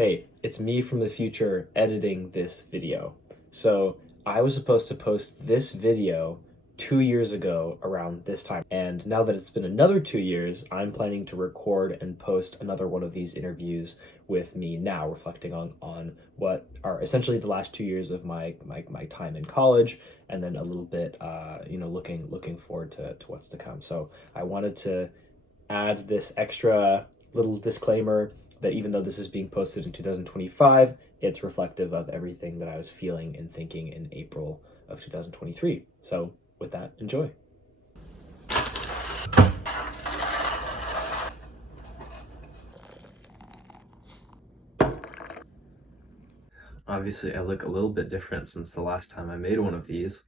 Hey, it's me from the future editing this video. So I was supposed to post this video 2 years ago around this time. And now that it's been another 2 years, I'm planning to record and post another one of these interviews with me now, reflecting on what are essentially the last 2 years of my time in college, and then a little bit, looking forward to what's to come. So I wanted to add this extra little disclaimer that even though this is being posted in 2025, it's reflective of everything that I was feeling and thinking in April of 2023. So with that, enjoy. Obviously, I look a little bit different since the last time I made one of these,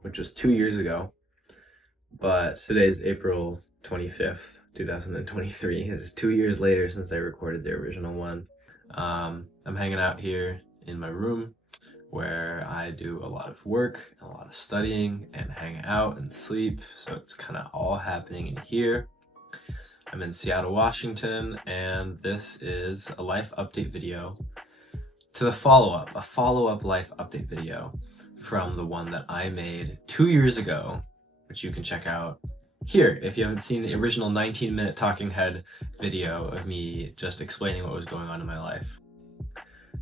which was 2 years ago. But today's April 25th, 2023. It's 2 years later since I recorded the original one. I'm hanging out here in my room where I do a lot of work, a lot of studying, and hang out and sleep. So it's kind of all happening in here. I'm in Seattle, Washington, and this is a life update video to the a follow-up life update video from the one that I made 2 years ago, which you can check out here if you haven't seen the original 19-minute talking head video of me just explaining what was going on in my life.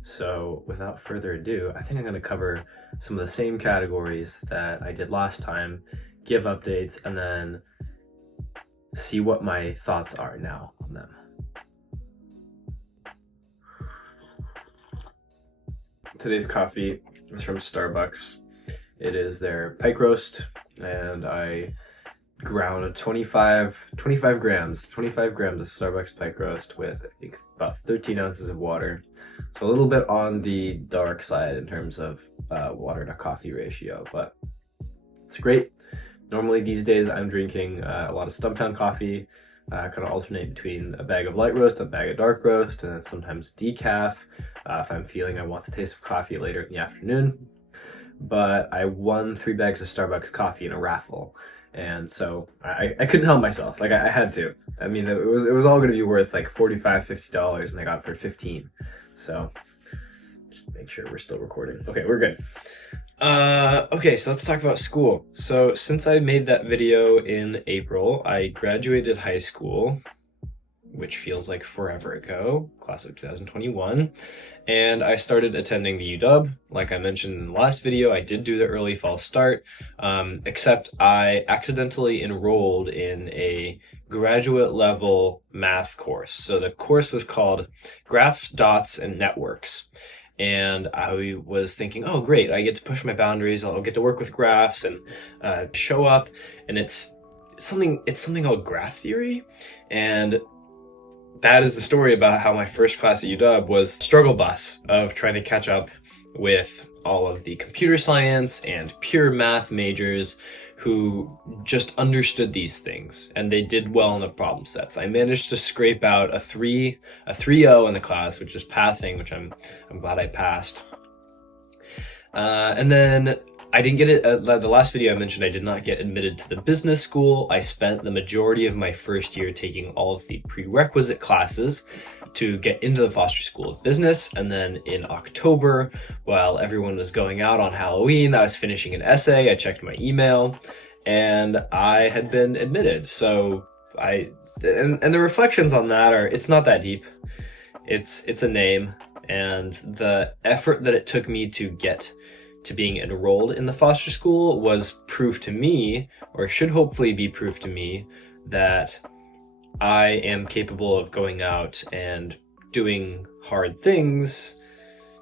So without further ado, I think I'm going to cover some of the same categories that I did last time, give updates, and then see what my thoughts are now on them. Today's coffee is from Starbucks. It is their pike roast, and I ground 25 grams of Starbucks pike roast with, I think, about 13 ounces of water. So a little bit on the dark side in terms of water to coffee ratio, but it's great. Normally these days I'm drinking a lot of Stumptown coffee, kind of alternate between a bag of light roast, a bag of dark roast, and then sometimes decaf if I'm feeling I want the taste of coffee later in the afternoon. But I won 3 bags of Starbucks coffee in a raffle, and so I couldn't help myself. Like I had to. I mean, it was all going to be worth like $45-50, and I got it for 15. So just make sure we're still recording. Okay, we're good. Okay, so let's talk about school. So since I made that video in April, I graduated high school, which feels like forever ago, class of 2021. And I started attending the UW. Like I mentioned in the last video, I did do the early fall start, except I accidentally enrolled in a graduate level math course. So the course was called Graphs, Dots, and Networks. And I was thinking, oh great, I get to push my boundaries, I'll get to work with graphs and show up. And it's something called graph theory. And that is the story about how my first class at UW was struggle bus of trying to catch up with all of the computer science and pure math majors who just understood these things, and they did well in the problem sets. I managed to scrape out a 3.0 in the class, which is passing, which I'm glad I passed. And then I didn't get it. The last video I mentioned, I did not get admitted to the business school. I spent the majority of my first year taking all of the prerequisite classes to get into the Foster School of Business. And then in October, while everyone was going out on Halloween, I was finishing an essay. I checked my email and I had been admitted. So and the reflections on that are, it's not that deep. It's a name, and the effort that it took me to get to being enrolled in the foster school was proof to me, or should hopefully be proof to me, that I am capable of going out and doing hard things.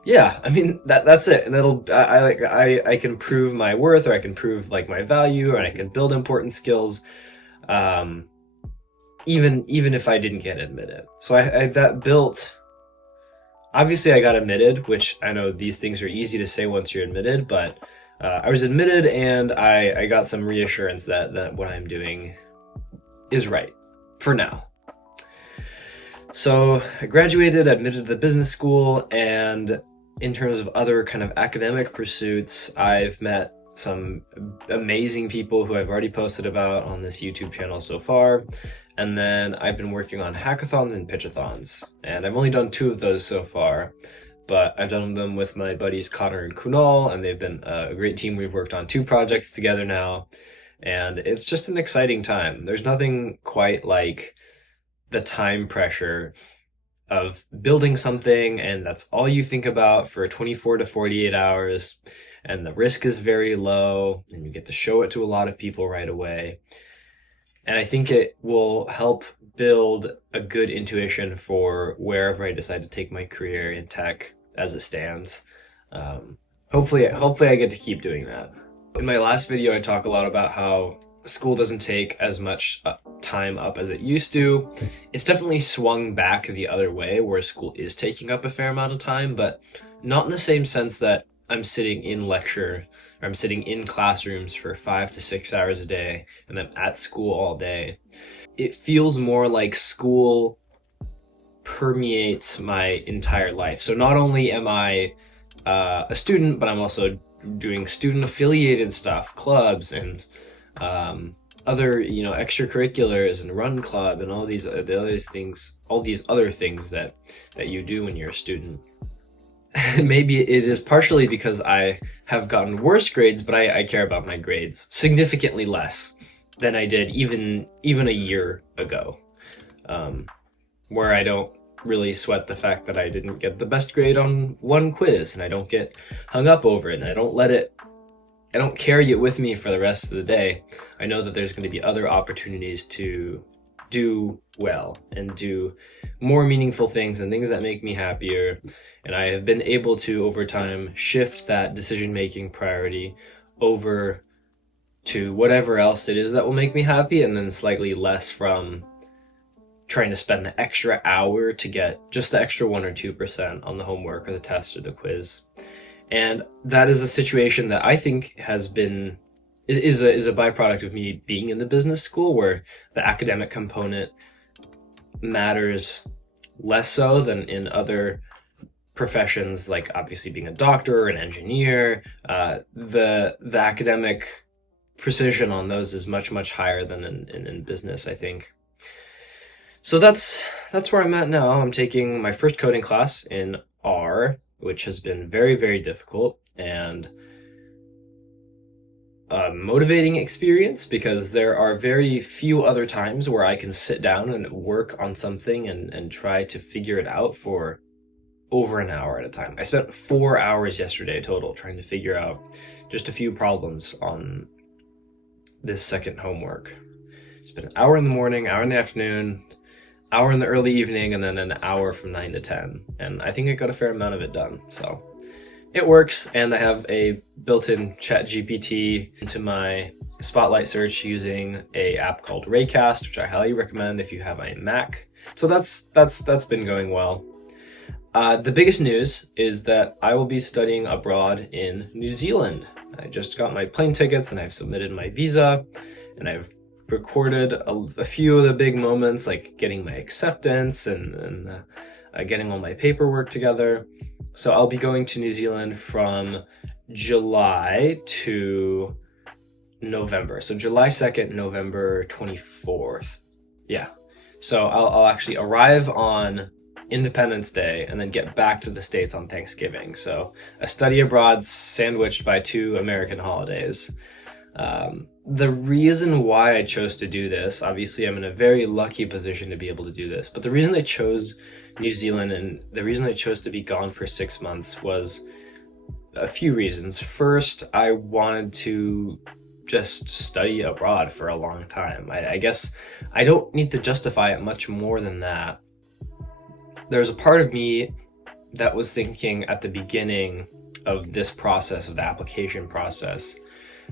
Yeah, I mean, that's it. And I can prove my worth, or I can prove like my value, and I can build important skills, even if I didn't get admitted. So that built. Obviously I got admitted, which I know these things are easy to say once you're admitted, but I was admitted, and I got some reassurance that what I'm doing is right for now. So I graduated, admitted to the business school, and in terms of other kind of academic pursuits, I've met some amazing people who I've already posted about on this YouTube channel so far. And then I've been working on hackathons and pitchathons, and I've only done 2 of those so far, but I've done them with my buddies Connor and Kunal, and they've been a great team. We've worked on 2 projects together now, and it's just an exciting time. There's nothing quite like the time pressure of building something, and that's all you think about for 24 to 48 hours, and the risk is very low, and you get to show it to a lot of people right away. And I think it will help build a good intuition for wherever I decide to take my career in tech as it stands. Hopefully I get to keep doing that. In my last video, I talk a lot about how school doesn't take as much time up as it used to. It's definitely swung back the other way, where school is taking up a fair amount of time, but not in the same sense that I'm sitting in lecture, or I'm sitting in classrooms for 5 to 6 hours a day, and I'm at school all day. It feels more like school permeates my entire life. So not only am I a student, but I'm also doing student affiliated stuff, clubs, and other, extracurriculars, and run club, and all these other things that you do when you're a student. Maybe it is partially because I have gotten worse grades, but I care about my grades significantly less than I did even a year ago, where I don't really sweat the fact that I didn't get the best grade on one quiz, and I don't get hung up over it, and I don't carry it with me for the rest of the day. I know that there's going to be other opportunities to do well and do more meaningful things and things that make me happier. And I have been able to, over time, shift that decision-making priority over to whatever else it is that will make me happy, and then slightly less from trying to spend the extra hour to get just the extra 1 or 2% on the homework or the test or the quiz. And that is a situation that I think is a byproduct of me being in the business school, where the academic component matters less so than in other professions, like obviously being a doctor or an engineer. The academic precision on those is much higher than in business, I think. So that's where I'm at now. I'm taking my first coding class in R, which has been very difficult and a motivating experience, because there are very few other times where I can sit down and work on something and try to figure it out for over an hour at a time. I spent 4 hours yesterday total trying to figure out just a few problems on this second homework. Spent an hour in the morning, hour in the afternoon, hour in the early evening, and then an hour from 9 to 10. And I think I got a fair amount of it done. So it works, and I have a built-in ChatGPT into my Spotlight search using a app called Raycast, which I highly recommend if you have a Mac. So that's been going well. The biggest news is that I will be studying abroad in New Zealand. I just got my plane tickets, and I've submitted my visa, and I've recorded a few of the big moments, like getting my acceptance and getting all my paperwork together. So I'll be going to New Zealand from July to November. So July 2nd, November 24th. Yeah. So I'll actually arrive on Independence Day and then get back to the States on Thanksgiving. So a study abroad sandwiched by 2 American holidays. The reason why I chose to do this, obviously I'm in a very lucky position to be able to do this, but the reason I chose New Zealand and the reason I chose to be gone for 6 months was a few reasons. First, I wanted to just study abroad for a long time. I guess I don't need to justify it much more than that. There's a part of me that was thinking at the beginning of this process, of the application process,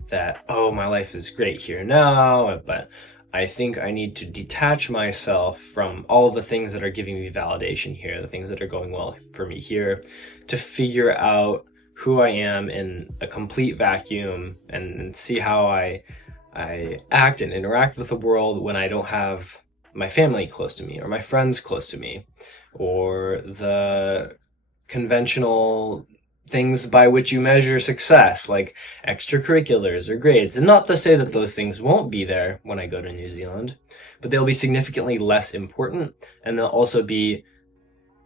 that, oh, my life is great here now, but I think I need to detach myself from all of the things that are giving me validation here, the things that are going well for me here, to figure out who I am in a complete vacuum and see how I act and interact with the world when I don't have my family close to me or my friends close to me, or the conventional things by which you measure success, like extracurriculars or grades. And not to say that those things won't be there when I go to New Zealand, but they'll be significantly less important, and they'll also be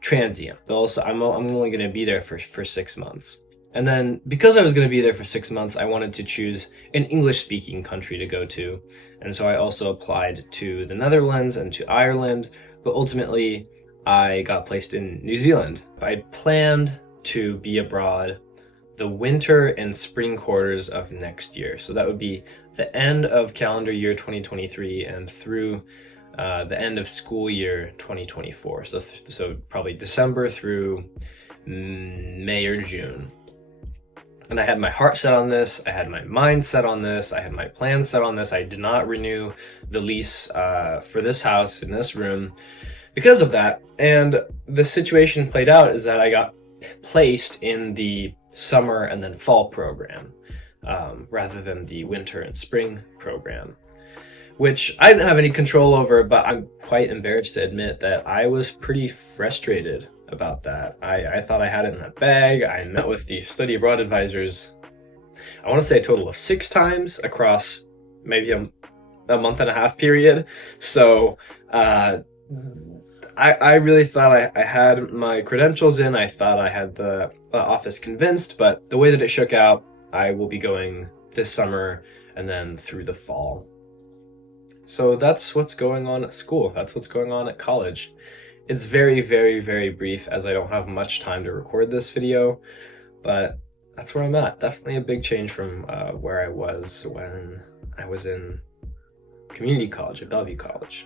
transient. I'm only going to be there for 6 months. And then because I was going to be there for 6 months, I wanted to choose an English-speaking country to go to. And so I also applied to the Netherlands and to Ireland, but ultimately I got placed in New Zealand. I planned to be abroad the winter and spring quarters of next year. So that would be the end of calendar year 2023 and through the end of school year 2024. So probably December through May or June. And I had my heart set on this, I had my mind set on this, I had my plans set on this. I did not renew the lease for this house in this room because of that. And the situation played out is that I got placed in the summer and then fall program rather than the winter and spring program, which I didn't have any control over, but I'm quite embarrassed to admit that I was pretty frustrated about that. I thought I had it in the bag. I met with the study abroad advisors, I want to say a total of 6 times across maybe a month and a half period. So I really thought I had my credentials in. I thought I had the office convinced, but the way that it shook out, I will be going this summer and then through the fall. So that's what's going on at school. That's what's going on at college. It's very, very, very brief as I don't have much time to record this video, but that's where I'm at. Definitely a big change from where I was when I was in community college at Bellevue College.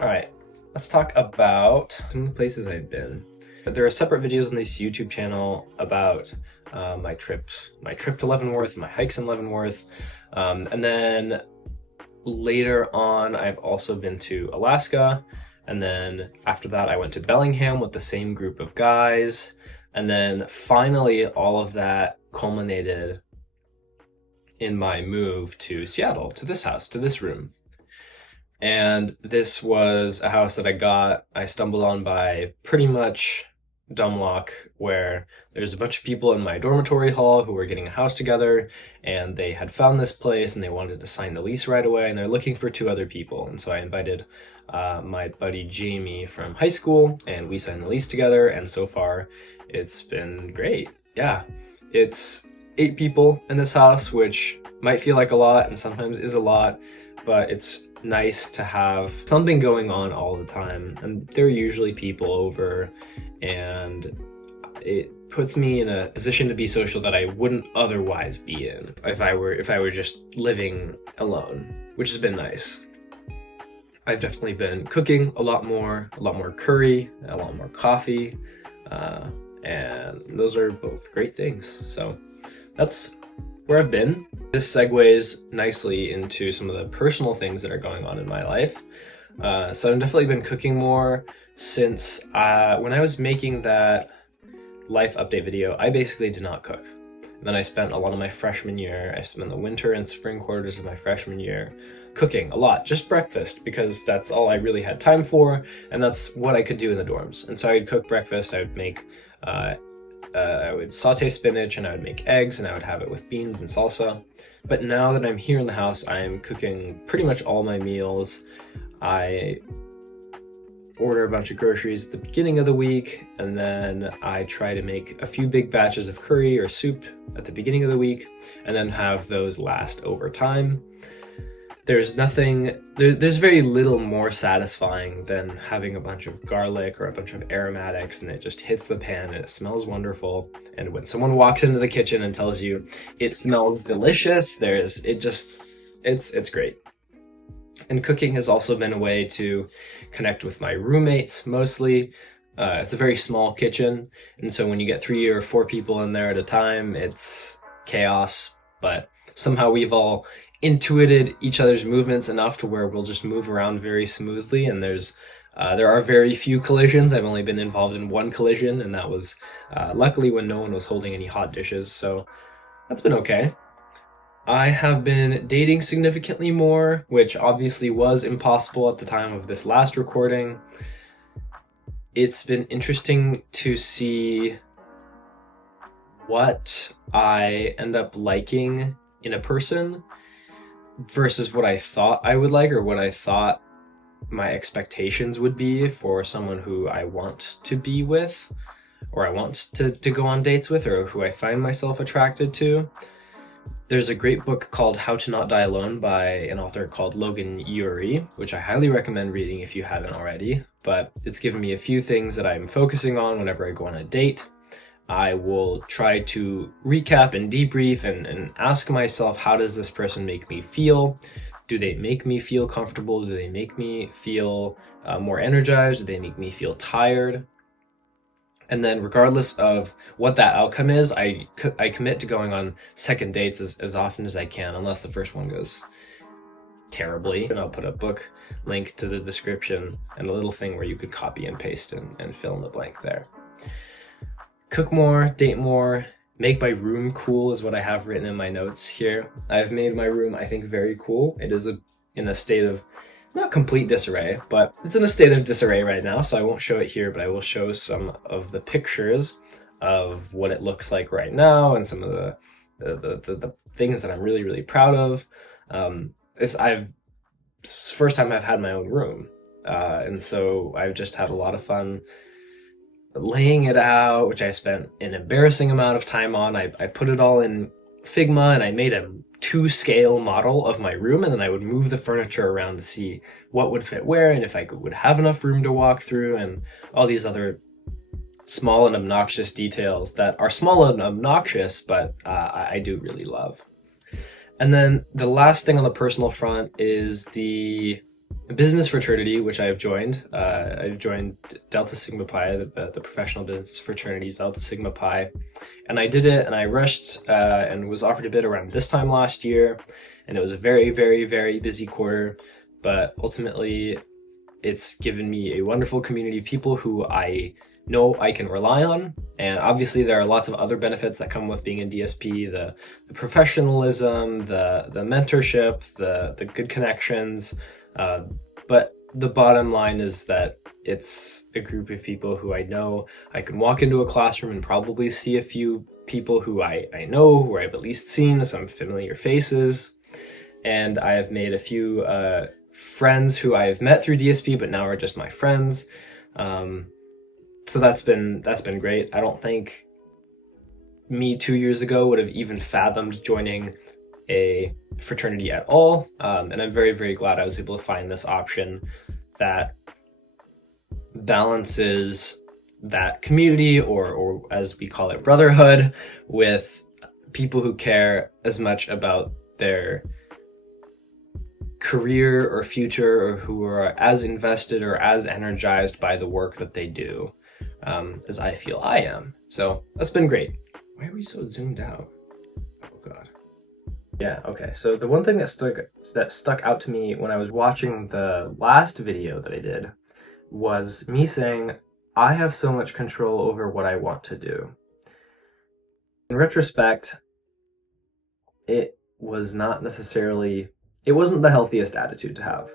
All right, let's talk about some of the places I've been. There are separate videos on this YouTube channel about my trip to Leavenworth, my hikes in Leavenworth, and then later on I've also been to Alaska. And then after that, I went to Bellingham with the same group of guys. And then finally, all of that culminated in my move to Seattle, to this house, to this room. And this was a house that I stumbled on by pretty much dumb luck, where there's a bunch of people in my dormitory hall who were getting a house together, and they had found this place and they wanted to sign the lease right away, and they're looking for 2 other people. And so I invited my buddy Jamie from high school, and we signed the lease together, and so far it's been great. Yeah, it's 8 people in this house, which might feel like a lot and sometimes is a lot, but it's nice to have something going on all the time. And there are usually people over, and it puts me in a position to be social that I wouldn't otherwise be in if I were just living alone, which has been nice. I've definitely been cooking a lot more curry, a lot more coffee, and those are both great things. So that's where I've been. This segues nicely into some of the personal things that are going on in my life. So I've definitely been cooking more since when I was making that life update video, I basically did not cook. And then I spent a lot of my freshman year, I spent the winter and spring quarters of my freshman year cooking a lot, just breakfast, because that's all I really had time for, and that's what I could do in the dorms. And so I'd cook breakfast, I would make, I would saute spinach, and I would make eggs, and I would have it with beans and salsa. But now that I'm here in the house, I'm cooking pretty much all my meals. I order a bunch of groceries at the beginning of the week, and then I try to make a few big batches of curry or soup at the beginning of the week, and then have those last over time. There's very little more satisfying than having a bunch of garlic or a bunch of aromatics, and it just hits the pan and it smells wonderful. And when someone walks into the kitchen and tells you it smells delicious, it's great. And cooking has also been a way to connect with my roommates mostly. It's a very small kitchen, and so when you get 3 or 4 people in there at a time, it's chaos, but somehow we've all intuited each other's movements enough to where we'll just move around very smoothly, and there are very few collisions. I've only been involved in 1 collision, and that was luckily when no one was holding any hot dishes, so that's been okay. I have been dating significantly more, which obviously was impossible at the time of this last recording. It's been interesting to see what I end up liking in a person versus what I thought I would like, or what I thought my expectations would be for someone who I want to be with, or I want to go on dates with, or who I find myself attracted to. There's a great book called How to Not Die Alone by an author called Logan Ury, which I highly recommend reading if you haven't already, but it's given me a few things that I'm focusing on whenever I go on a date. I will try to recap and debrief and ask myself, how does this person make me feel? Do they make me feel comfortable? Do they make me feel more energized? Do they make me feel tired? And then regardless of what that outcome is, I commit to going on second dates as often as I can, unless the first one goes terribly. And I'll put a book link to the description and a little thing where you could copy and paste and fill in the blank there. Cook more, date more, make my room cool is what I have written in my notes here. I've made my room, I think, very cool. It is in a state of not complete disarray, but it's in a state of disarray right now, so I won't show it here, but I will show some of the pictures of what it looks like right now and some of the things that I'm really, really proud of. It's the first time I've had my own room, and so I've just had a lot of fun laying it out, which I spent an embarrassing amount of time on. I put it all in Figma, and I made a 2-scale model of my room, and then I would move the furniture around to see what would fit where, and if I would have enough room to walk through, and all these other small and obnoxious details that are small and obnoxious, but I do really love. And then the last thing on the personal front is the business fraternity, which I've joined. I've joined Delta Sigma Pi, the professional business fraternity, Delta Sigma Pi. And I did it, and I rushed and was offered a bid around this time last year. And it was a very, very, very busy quarter. But ultimately, it's given me a wonderful community of people who I know I can rely on. And obviously, there are lots of other benefits that come with being in DSP, the professionalism, the mentorship, the good connections. But the bottom line is that it's a group of people who I know. I can walk into a classroom and probably see a few people who I know, who I've at least seen, some familiar faces. And I have made a few friends who I have met through DSP, but now are just my friends. So that's been great. I don't think me 2 years ago would have even fathomed joining a fraternity at all, and I'm very, very glad I was able to find this option that balances that community, or as we call it, brotherhood, with people who care as much about their career or future, or who are as invested or as energized by the work that they do as I feel I am. So that's been great. Why are we so zoomed out? Oh God. Yeah, okay, so the one thing that stuck out to me when I was watching the last video that I did was me saying, I have so much control over what I want to do. In retrospect, it wasn't the healthiest attitude to have.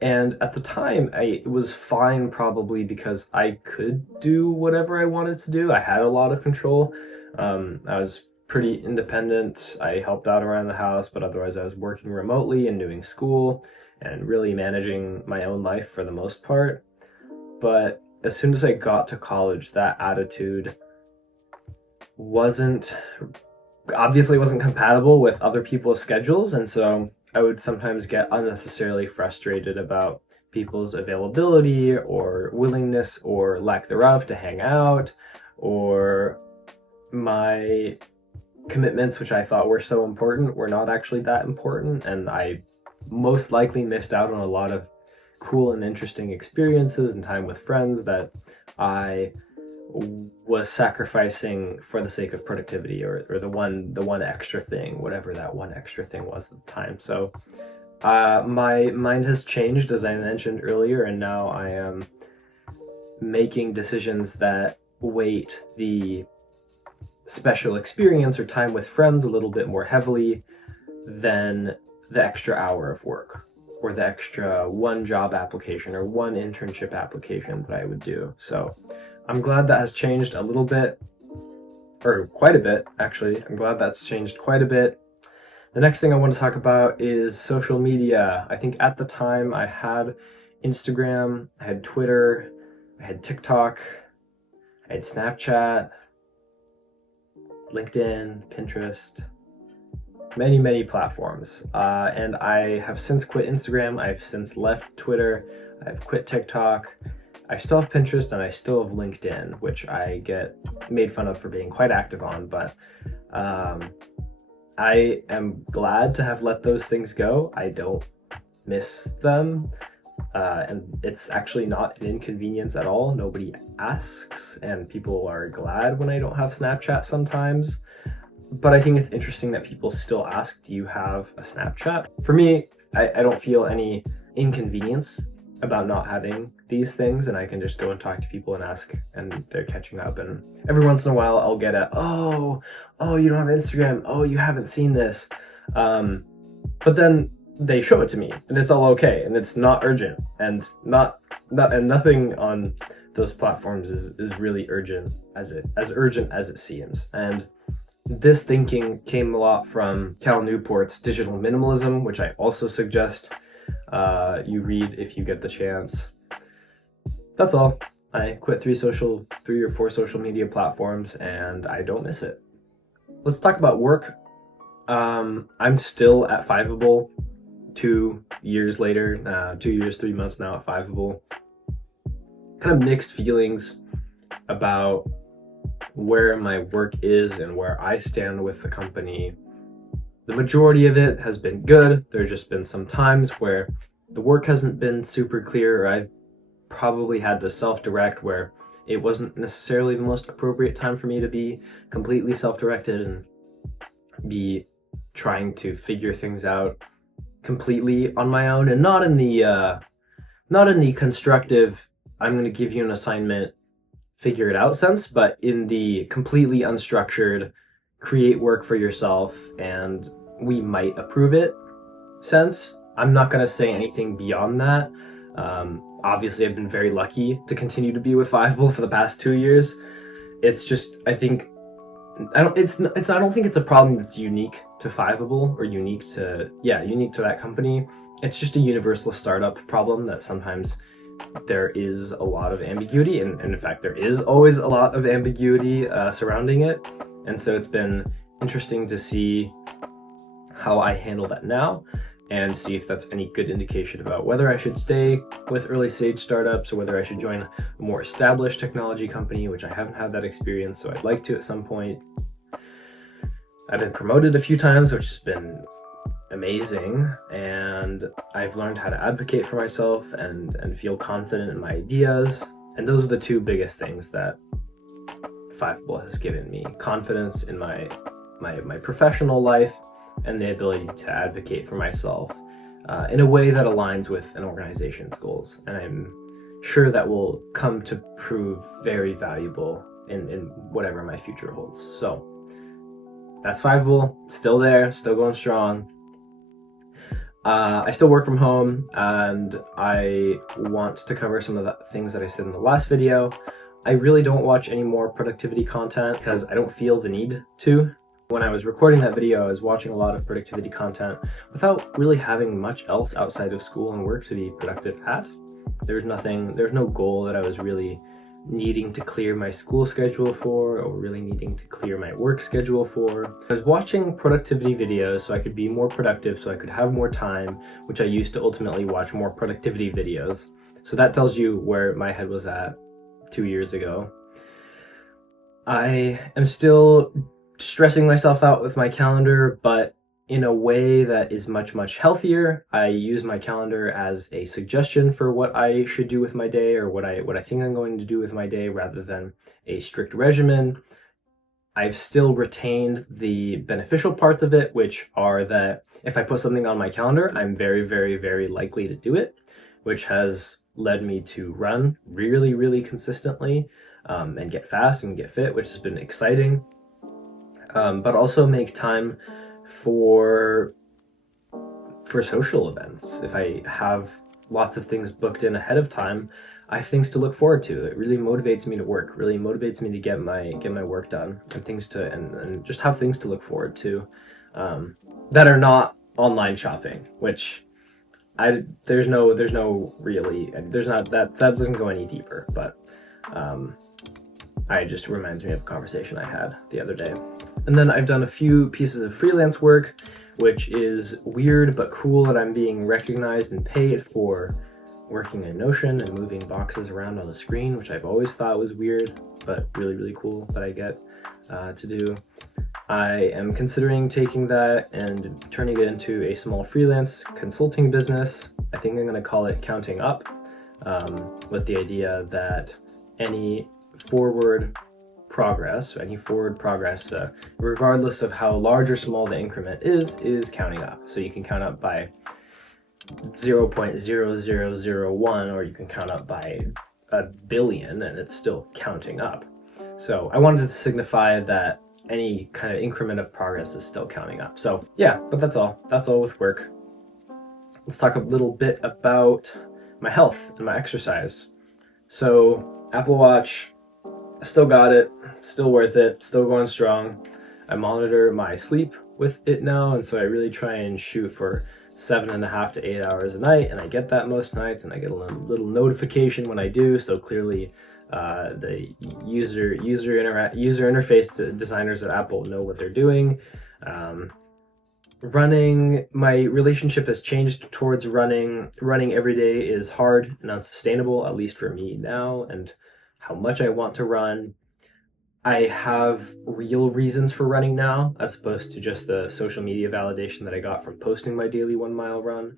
And at the time, it was fine, probably because I could do whatever I wanted to do. I had a lot of control. I was pretty independent. I helped out around the house, but otherwise I was working remotely and doing school and really managing my own life for the most part. But as soon as I got to college, that attitude obviously wasn't compatible with other people's schedules, and so I would sometimes get unnecessarily frustrated about people's availability or willingness or lack thereof to hang out, or my commitments, which I thought were so important, were not actually that important, and I most likely missed out on a lot of cool and interesting experiences and time with friends that I was sacrificing for the sake of productivity, or the one extra thing, whatever that one extra thing was at the time. So my mind has changed, as I mentioned earlier, and now I am making decisions that weight the special experience or time with friends a little bit more heavily than the extra hour of work, or the extra one job application or one internship application that I would do. So I'm glad that has changed a little bit. or quite a bit, actually. I'm glad that's changed quite a bit. The next thing I want to talk about is social media. I think at the time I had Instagram, I had Twitter, I had TikTok, I had Snapchat, LinkedIn, Pinterest, many platforms. And I have since quit Instagram. I've since left Twitter. I've quit TikTok. I still have Pinterest and I still have LinkedIn, which I get made fun of for being quite active on, but I am glad to have let those things go. I don't miss them. And it's actually not an inconvenience at all. Nobody asks, and people are glad when I don't have Snapchat sometimes. But I think it's interesting that people still ask, do you have a Snapchat? For me, I don't feel any inconvenience about not having these things, and I can just go and talk to people and ask, and they're catching up. And every once in a while I'll get a, oh, you don't have Instagram, oh, you haven't seen this. But then they show it to me and it's all okay, and it's not urgent, and nothing on those platforms is really urgent as urgent as it seems. And this thinking came a lot from Cal Newport's Digital Minimalism, which I also suggest you read if you get the chance. That's all. I quit 3 or 4 social media platforms, and I don't miss it. Let's talk about work. I'm still at Fiveable 2 years later, 2 years, 3 months now at Fiveable. Kind of mixed feelings about where my work is and where I stand with the company. The majority of it has been good. There's just been some times where the work hasn't been super clear, or I've probably had to self-direct where it wasn't necessarily the most appropriate time for me to be completely self-directed and be trying to figure things out completely on my own, and not in the constructive, I'm going to give you an assignment, figure it out sense, but in the completely unstructured, create work for yourself and we might approve it sense. I'm not going to say anything beyond that. Obviously, I've been very lucky to continue to be with Fiveable for the past 2 years. It's just, I don't think it's a problem that's unique to Fiveable or unique to that company. It's just a universal startup problem that sometimes there is a lot of ambiguity, and in fact there is always a lot of ambiguity surrounding it. And so it's been interesting to see how I handle that now and see if that's any good indication about whether I should stay with early stage startups or whether I should join a more established technology company, which I haven't had that experience, so I'd like to at some point. I've been promoted a few times, which has been amazing, and I've learned how to advocate for myself and feel confident in my ideas. And those are the 2 biggest things that Fiveable has given me: confidence in my professional life and the ability to advocate for myself in a way that aligns with an organization's goals. And I'm sure that will come to prove very valuable in whatever my future holds. So that's Fiveable, still there, still going strong. I still work from home, and I want to cover some of the things that I said in the last video. I really don't watch any more productivity content because I don't feel the need to. When I was recording that video, I was watching a lot of productivity content without really having much else outside of school and work to be productive at. There's no goal that I was really needing to clear my school schedule for, or really needing to clear my work schedule for. I was watching productivity videos so I could be more productive, so I could have more time, which I used to ultimately watch more productivity videos. So that tells you where my head was at 2 years ago. I am still stressing myself out with my calendar, but in a way that is much healthier. I use my calendar as a suggestion for what I should do with my day, or what I think I'm going to do with my day, rather than a strict regimen. I've still retained the beneficial parts of it, which are that if I put something on my calendar, I'm very likely to do it, which has led me to run really consistently and get fast and get fit, which has been exciting. But also make time for social events. If I have lots of things booked in ahead of time, I have things to look forward to. It really motivates me to work, really motivates me to get my work done, and and just have things to look forward to that are not online shopping, which there's no really, there's not, that doesn't go any deeper, but it just reminds me of a conversation I had the other day. And then I've done a few pieces of freelance work, which is weird but cool that I'm being recognized and paid for working in Notion and moving boxes around on the screen, which I've always thought was weird, but really, really cool that I get to do. I am considering taking that and turning it into a small freelance consulting business. I think I'm going to call it Counting Up, with the idea that any forward progress, regardless of how large or small the increment is counting up. So you can count up by 0.0001, or you can count up by 1 billion, and it's still counting up. So I wanted to signify that any kind of increment of progress is still counting up. So yeah, but that's all with work. Let's talk a little bit about my health and my exercise. So Apple Watch, still got it, still worth it, still going strong. I monitor my sleep with it now, and so I really try and shoot for 7.5 to 8 hours a night, and I get that most nights, and I get a little notification when I do. So clearly the user interface designers at Apple know what they're doing. Running, my relationship has changed towards running. Running every day is hard and unsustainable, at least for me now, and how much I want to run. I have real reasons for running now, as opposed to just the social media validation that I got from posting my daily 1 mile run.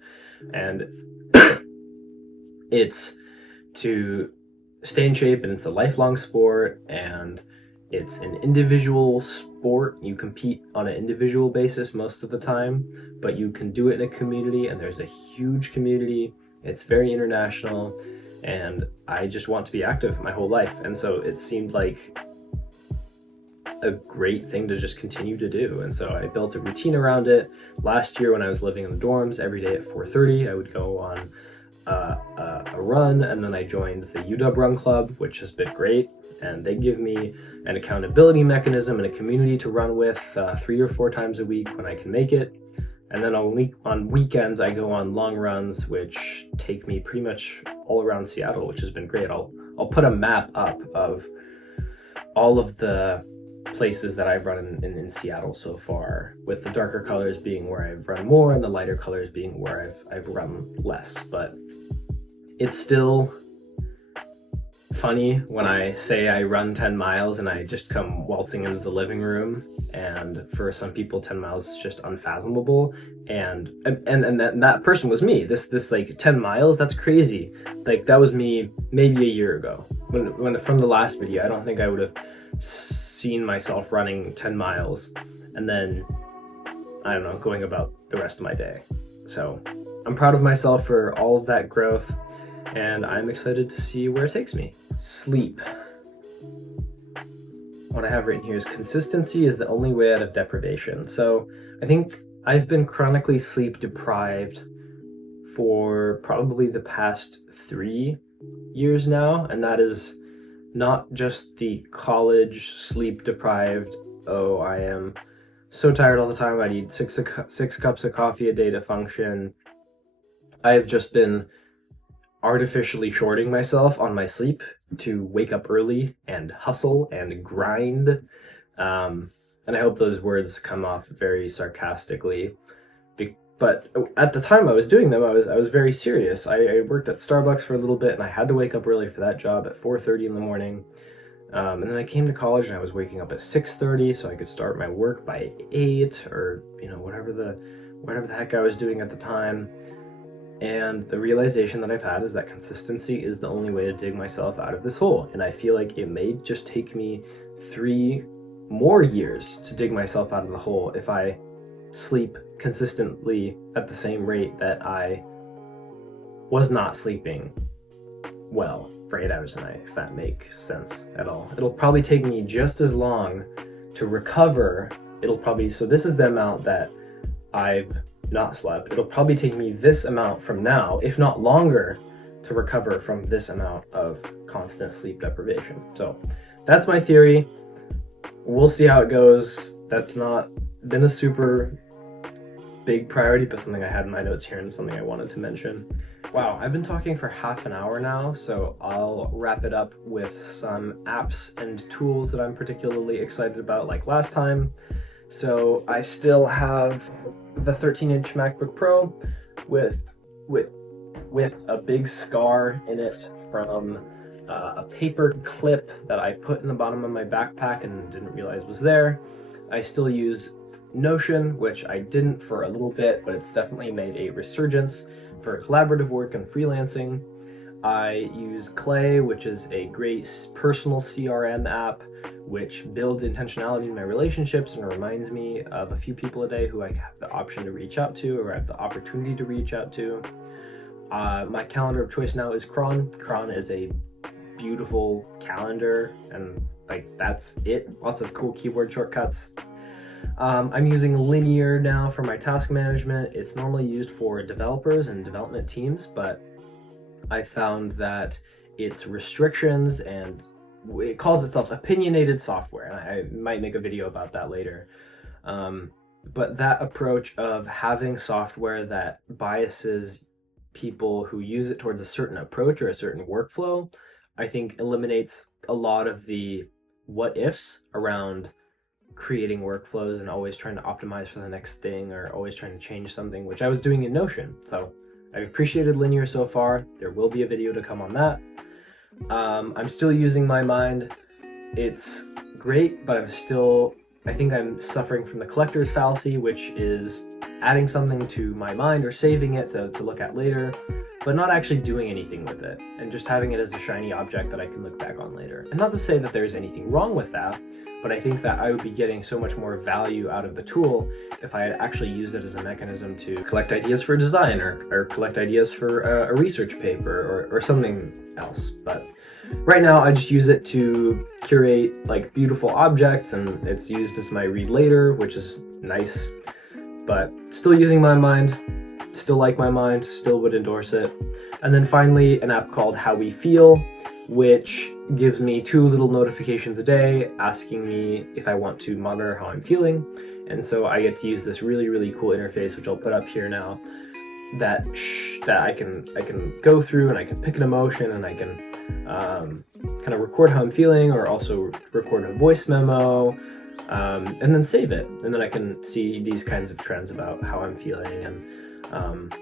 And it's to stay in shape, and it's a lifelong sport, and it's an individual sport. You compete on an individual basis most of the time, but you can do it in a community, and there's a huge community. It's very international, and I just want to be active my whole life. And so it seemed like a great thing to just continue to do. And so I built a routine around it. Last year when I was living in the dorms, every day at 4:30, I would go on a run, and then I joined the UW Run Club, which has been great. And they give me an accountability mechanism and a community to run with 3 or 4 times a week when I can make it. And then on weekends, I go on long runs, which take me pretty much all around Seattle, which has been great. I'll put a map up of all of the places that I've run in Seattle so far, with the darker colors being where I've run more and the lighter colors being where I've run less. But it's still funny when I say I run 10 miles and I just come waltzing into the living room, and for some people 10 miles is just unfathomable, and that person was me. This like 10 miles, that's crazy. Like that was me maybe a year ago. When from the last video, I don't think I would have seen myself running 10 miles and then, I don't know, going about the rest of my day. So I'm proud of myself for all of that growth, and I'm excited to see where it takes me. Sleep. What I have written here is consistency is the only way out of deprivation. So I think I've been chronically sleep deprived for probably the past 3 years now, and that is not just the college sleep deprived, oh, I am so tired all the time, I need six cups of coffee a day to function. I've just been artificially shorting myself on my sleep to wake up early and hustle and grind. And I hope those words come off very sarcastically. But at the time I was doing them, I was very serious. I worked at Starbucks for a little bit, and I had to wake up early for that job at 4:30 in the morning. And then I came to college, and I was waking up at 6:30 so I could start my work by 8, or whatever the heck I was doing at the time. And the realization that I've had is that consistency is the only way to dig myself out of this hole. And I feel like it may just take me 3 more years to dig myself out of the hole if I sleep consistently at the same rate that I was not sleeping well for 8 hours a night, if that makes sense at all. It'll probably take me just as long to recover. So this is the amount that I've not slept. It'll probably take me this amount from now, if not longer, to recover from this amount of constant sleep deprivation. So that's my theory. We'll see how it goes. That's not been a super big priority, but something I had in my notes here and something I wanted to mention. Wow, I've been talking for half an hour now, so I'll wrap it up with some apps and tools that I'm particularly excited about, like last time. So I still have the 13-inch MacBook Pro with a big scar in it from a paper clip that I put in the bottom of my backpack and didn't realize was there. I still use Notion, which I didn't for a little bit, but it's definitely made a resurgence for collaborative work and freelancing. I use Clay, which is a great personal CRM app, which builds intentionality in my relationships and reminds me of a few people a day who I have the option to reach out to or have the opportunity to reach out to. My calendar of choice now is Cron. Cron is a beautiful calendar, and like that's it. Lots of cool keyboard shortcuts. I'm using Linear now for my task management. It's normally used for developers and development teams, but I found that its restrictions, and it calls itself opinionated software, and I might make a video about that later. But that approach of having software that biases people who use it towards a certain approach or a certain workflow, I think eliminates a lot of the what ifs around creating workflows and always trying to optimize for the next thing or always trying to change something, which I was doing in Notion. So I've appreciated Linear so far. There will be a video to come on that. I'm still using my mind. It's great, but I think I'm suffering from the collector's fallacy, which is adding something to my mind or saving it to look at later, but not actually doing anything with it and just having it as a shiny object that I can look back on later. And not to say that there's anything wrong with that, but I think that I would be getting so much more value out of the tool if I had actually used it as a mechanism to collect ideas for design or collect ideas for a research paper or something else. But right now I just use it to curate like beautiful objects, and it's used as my read later, which is nice, but still using my mind, still like my mind, still would endorse it. And then finally, an app called How We Feel, which gives me 2 little notifications a day asking me if I want to monitor how I'm feeling. And so I get to use this really, really cool interface, which I'll put up here now, that I can go through, and I can pick an emotion, and I can kind of record how I'm feeling, or also record a voice memo, and then save it. And then I can see these kinds of trends about how I'm feeling. And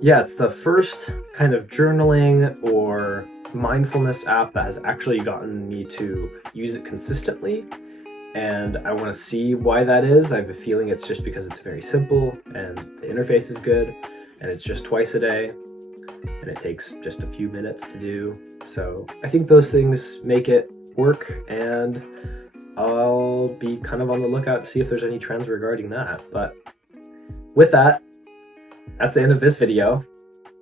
yeah, it's the first kind of journaling or mindfulness app that has actually gotten me to use it consistently. And I want to see why that is. I have a feeling it's just because it's very simple and the interface is good, and it's just twice a day, and it takes just a few minutes to do. So I think those things make it work, and I'll be kind of on the lookout to see if there's any trends regarding that. But with that, that's the end of this video.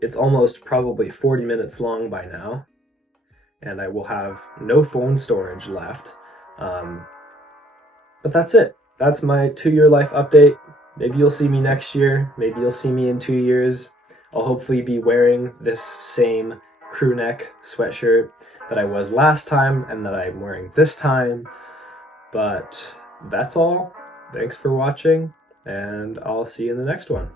It's almost probably 40 minutes long by now, and I will have no phone storage left. But that's it. That's my 2-year life update. Maybe you'll see me next year. Maybe you'll see me in 2 years. I'll hopefully be wearing this same crew neck sweatshirt that I was last time and that I'm wearing this time. But that's all. Thanks for watching, and I'll see you in the next one.